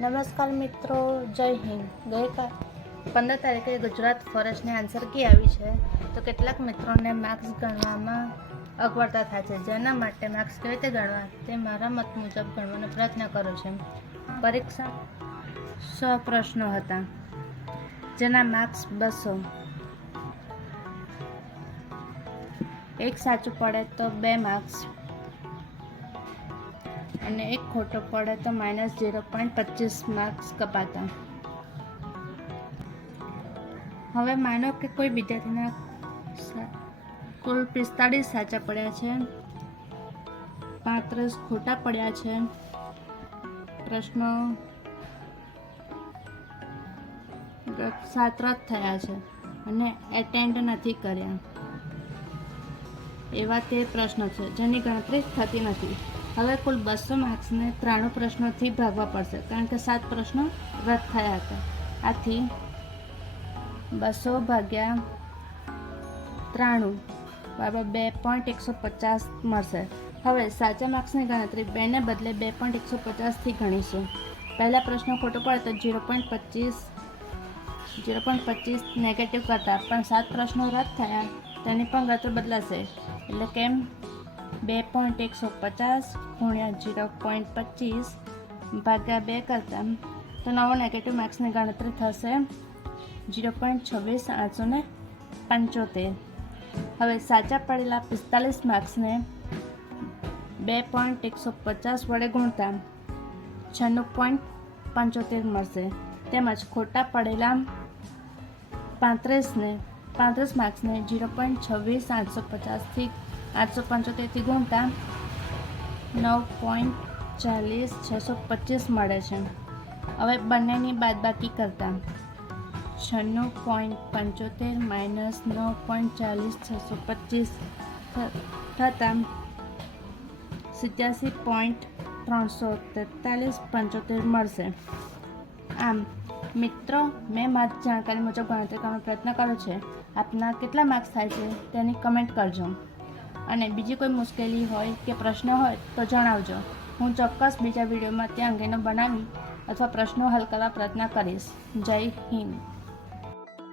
નમસ્કાર મિત્રો, જય હિન્દ. ગઈકાલ પંદર તારીખે ગુજરાત ફોરેસ્ટની આન્સર કી આવી છે? તો કેટલાક મિત્રોને માર્ક્સ ગણવામાં અગવડતા થાય છે. જેના માટે માર્ક્સ કેવી રીતે ગણવા? તે મારા મત મુજબ ગણવાનો પ્રયત્ન કરું છું. પરીક્ષા સો પ્રશ્નો હતા. જેના માર્ક્સ બસો. એક સાચું પડે તો બે માર્ક્સ અને એક ખોટો પડે તો માઇનસ ઝીરો પોઈન્ટ પચીસ માર્ક્સ કપાતા. હવે માનો કે કોઈ વિદ્યાર્થીના કુલ પિસ્તાળીસ સાચા પડ્યા છે, પાંત્રીસ ખોટા પડ્યા છે, પ્રશ્નો સાત થયા છે અને એટેન્ડ નથી કર્યા. એવા તે પ્રશ્નો છે, જેની ગણતરી થતી નથી. હવે કુલ બસો માર્ક્સને ત્રાણું પ્રશ્નોથી ભાગવા પડશે, કારણ કે સાત પ્રશ્નો રદ થયા હતા. આથી બસો ભાગ્યા ત્રાણું બરાબર બે પોઈન્ટ એકસો પચાસ મળશે. હવે સાચા માર્ક્સની ગણતરી બેને બદલે બે પોઈન્ટ એકસો પચાસથી ગણીશું. પહેલા પ્રશ્ન ખોટો પડે તો ઝીરો પોઈન્ટ પચીસ, ઝીરો પોઈન્ટ પચીસ નેગેટિવ કરતા, પણ સાત પ્રશ્નો રદ થયા, તેની પણ ગણતરી બદલાશે. એટલે કેમ? બે પોઈન્ટ એકસો પચાસ ગુણ્યા જીરો પોઈન્ટ પચીસ ભાગ્યા બે કરતાં તો નવો નેગેટિવ માર્ક્સની ગણતરી થશે જીરો પોઈન્ટ છવ્વીસ આઠસો ને પંચોતેર. હવે સાચા પડેલા પિસ્તાલીસ માર્ક્સને બે પોઈન્ટ એકસો પચાસ વડે ગુણતા છન્નું પોઈન્ટ પંચોતેર મળશે. તેમજ ખોટા પડેલા પાંત્રીસને પાંત્રીસ માર્ક્સને જીરો પોઈન્ટ છવ્વીસ આઠસો પચાસથી આઠસો પંચોતેરથી ગુણતા નવ પોઈન્ટ ચાલીસ છસો પચીસ મળે છે. હવે બંનેની બાદબાકી કરતા છન્નું પોઈન્ટ પંચોતેર માઇનસ નવ પોઈન્ટ ચાલીસ છસો પચીસ થતાં સિત્યાસી પોઈન્ટ ત્રણસો તેતાલીસ પંચોતેર મળશે. આમ, મિત્રો, મેં મારી જાણકારી મુજબ ગણતરી કરવાનો પ્રયત્ન કર્યો છે. આપના કેટલા માર્ક્સ થાય છે તેની કમેન્ટ કરજો. અને બીજી કોઈ મુશ્કેલી હોય કે પ્રશ્ન હોય તો જણાવજો. હું ચોક્કસ બીજા વિડીયોમાં તે અંગેનો બનાવી અથવા પ્રશ્નો હલ કરવા પ્રયત્ન કરીશ. જય હિન્દ.